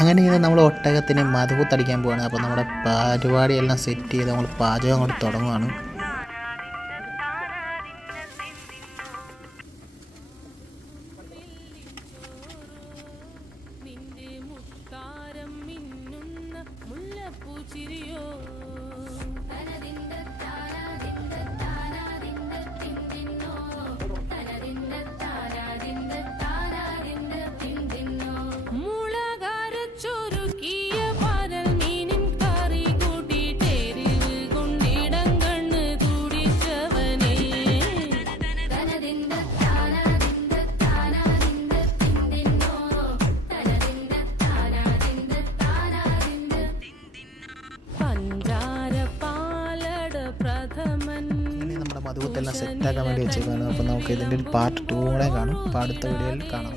അങ്ങനെ ഇത് നമ്മൾ ഒട്ടകത്തിന് മധുകുത്തടിക്കാൻ പോവുകയാണ്. അപ്പോൾ നമ്മുടെ പരിപാടിയെല്ലാം സെറ്റ് ചെയ്ത് നമ്മൾ പാചകം അങ്ങോട്ട് തുടങ്ങുകയാണ്. മധുവത്തെല്ലാം സെറ്റാക്കാൻ വേണ്ടി വെച്ചേക്കാണ്. അപ്പോൾ നമുക്ക് ഇതിൻ്റെ ഒരു പാർട്ട് 2 കൂടെ കാണും. അപ്പോൾ അടുത്ത വീഡിയോയിൽ കാണാം.